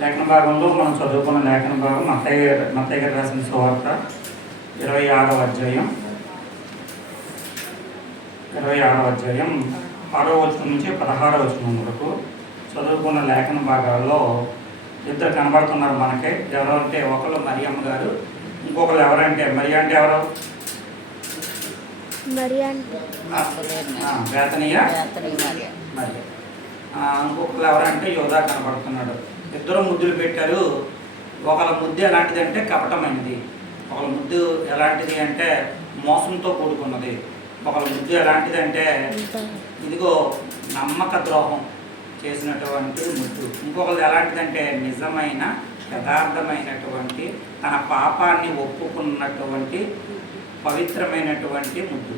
లేఖన భాగంలో మనం చదువుకున్న లేఖన భాగం మత్తయి గారు రాసిన సువార్త 26వ అధ్యాయం 6వ వచనం నుంచి 16వ వచనం వరకు చదువుకున్న లేఖన భాగాల్లో ఇద్దరు కనబడుతున్నారు మనకి. ఎవరంటే ఒకళ్ళు మరియమ్మ గారు, ఇంకొకరు ఎవరంటే మరి అంటే ఎవరు? బేతనియా మరి. ఇంకొకరు ఎవరంటే యోధా కనబడుతున్నాడు. ఇద్దరు ముద్దులు పెట్టారు. ఒకళ్ళ ముద్దు ఎలాంటిది అంటే కపటమైనది, ఒకళ్ళ ముద్దు ఎలాంటిది అంటే మోసంతో కూడుకున్నది, ఒకళ్ళ ముద్దు ఎలాంటిది అంటే ఇదిగో నమ్మక ద్రోహం చేసినటువంటి ముద్దు, ఇంకొకళ్ళు ఎలాంటిదంటే నిజమైన యథార్థమైనటువంటి తన పాపాన్ని ఒప్పుకున్నటువంటి పవిత్రమైనటువంటి ముద్దు.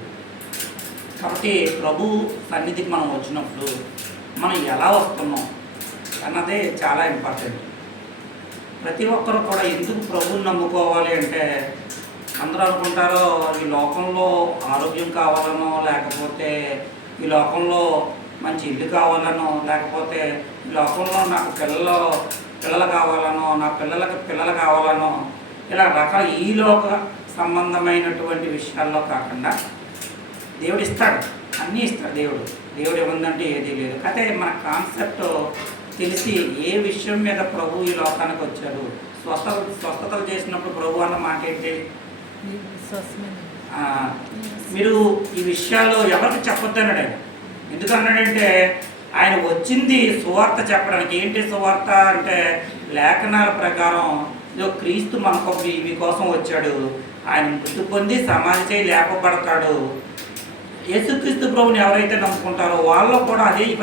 కాబట్టి ప్రభు సన్నిధికి మనం వచ్చినప్పుడు మనం ఎలా వస్తున్నాం అన్నదే చాలా ఇంపార్టెంట్. ప్రతి ఒక్కరు కూడా ఎందుకు ప్రభువుని నమ్ముకోవాలి అంటే అందరూ అనుకుంటారో ఈ లోకంలో ఆరోగ్యం కావాలనో, లేకపోతే ఈ లోకంలో మంచి ఇల్లు కావాలనో, లేకపోతే ఈ లోకంలో నాకు పిల్లలు కావాలనో, నా పిల్లలకి పిల్లలు కావాలనో, ఇలా రకాల ఈ లోక సంబంధమైనటువంటి విషయాల్లో కాకుండా దేవుడు ఇస్తాడు, అన్నీ ఇస్తాడు. దేవుడు ఏముందంటే ఏదీ లేదు. అయితే మన కాన్సెప్ట్ తెలిసి ఏ విషయం మీద ప్రభు ఈ లోకానికి వచ్చాడు, స్వస్థతలు చేసినప్పుడు ప్రభు అన్న మాట ఏంటి? మీరు ఈ విషయాల్లో ఎవరికి చెప్పొద్దు అన్నాడు ఆయన. ఎందుకు అన్నాడంటే ఆయన వచ్చింది సువార్త చెప్పడానికి. ఏంటి సువార్త అంటే లేఖనాల ప్రకారం క్రీస్తు మనకు మీకోసం వచ్చాడు, ఆయన మృతి పొంది సమాధి చేయి లేపబడతాడు. యేసుక్రీస్తు ప్రభుని ఎవరైతే నమ్ముకుంటారో వాళ్ళు కూడా అదే ఈ